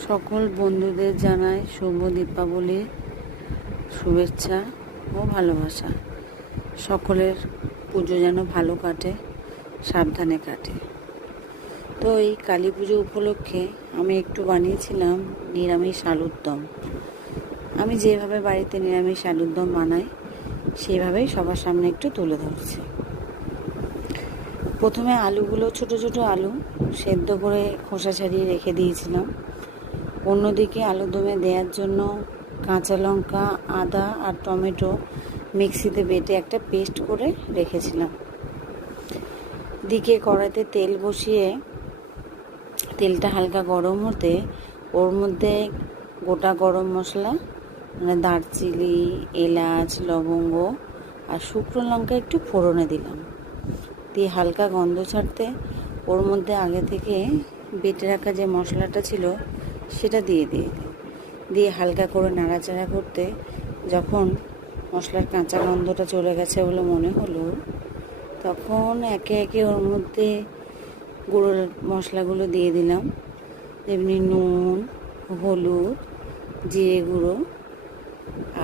সকল বন্ধুদের জানাই শুভ দীপাবলির শুভেচ্ছা ও ভালোবাসা। সকলের পুজো যেন ভালো কাটে, সাবধানে কাটে। তো এই কালী পুজো উপলক্ষে আমি একটু বানিয়েছিলাম নিরামিষ আলুর দম। আমি যেভাবে বাড়িতে নিরামিষ আলুর দম বানাই সেইভাবেই সবার সামনে একটু তুলে ধরছি। প্রথমে আলুগুলো ছোট ছোট আলু সেদ্ধ করে খোসা ছাড়িয়ে রেখে দিয়েছিলাম। অন্যদিকে আলুদমে দেওয়ার জন্য কাঁচা লঙ্কা, আদা আর টমেটো মিক্সিতে বেটে একটা পেস্ট করে রেখেছিলাম। দিকে কড়াইতে তেল বসিয়ে তেলটা হালকা গরম হতে ওর মধ্যে গোটা গরম মশলা মানে দারচিনি, এলাচ, লবঙ্গ আর শুকনো লঙ্কা একটু ফোড়নে দিলাম। দিয়ে হালকা গন্ধ ছাড়তে ওর মধ্যে আগে থেকে বেটে রাখা যে মশলাটা ছিল সেটা দিয়ে হালকা করে নাড়াচাড়া করতে যখন মশলার কাঁচা গন্ধটা চলে গেছে বলে মনে হলো, তখন একে একে ওর মধ্যে গুঁড়ো মশলাগুলো দিয়ে দিলাম। যেমনি নুন, হলুদ, জিরে গুঁড়ো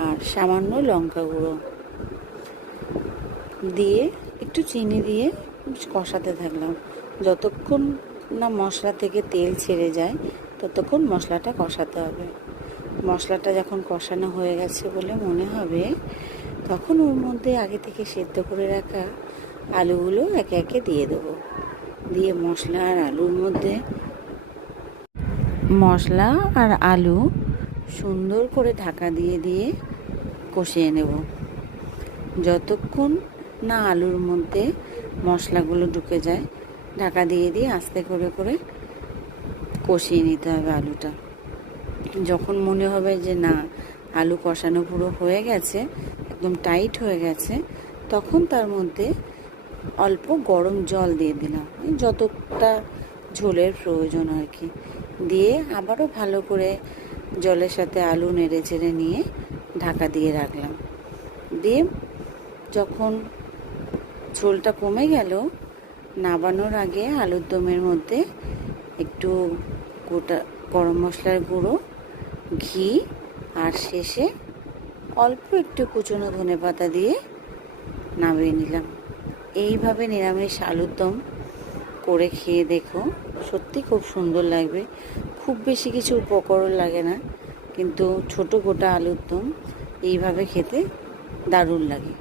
আর সামান্য লঙ্কা গুঁড়ো দিয়ে একটু চিনি দিয়ে কষাতে থাকলাম। যতক্ষণ না মশলা থেকে তেল ছেড়ে যায় ততক্ষণ মশলাটা কষাতে হবে। মশলাটা যখন কষানো হয়ে গেছে বলে মনে হবে, তখন ওর মধ্যে আগে থেকে সেদ্ধ করে রাখা আলুগুলো একে একে দিয়ে দেবো। দিয়ে মশলা আর আলু সুন্দর করে ঢাকা দিয়ে কষিয়ে নেব। যতক্ষণ না আলুর মধ্যে মশলাগুলো ঢুকে যায় ঢাকা দিয়ে আস্তে করে কষিয়ে নিতে হবে আলুটা। যখন মনে হবে যে না আলু কষানো পুরো হয়ে গেছে, একদম টাইট হয়ে গেছে, তখন তার মধ্যে অল্প গরম জল দিয়ে দিলাম, যতটা ঝোলের প্রয়োজন আর কি। দিয়ে আবারও ভালো করে জলের সাথে আলু নেড়ে চেড়ে নিয়ে ঢাকা দিয়ে রাখলাম। দিয়ে যখন ঝোলটা কমে গেল, নামানোর আগে আলুর দমের মধ্যে একটু গোটা গরম মশলার গুঁড়ো, ঘি আর শেষে অল্প একটু কুচনো ধনেপাতা দিয়ে নামিয়ে নিলাম। এইভাবে নিরামিষ আলুর দম করে খেয়ে দেখো, সত্যি খুব সুন্দর লাগবে। খুব বেশি কিছু উপকরণ লাগে না, কিন্তু ছোট গোটা আলুর দম এইভাবে খেতে দারুণ লাগে।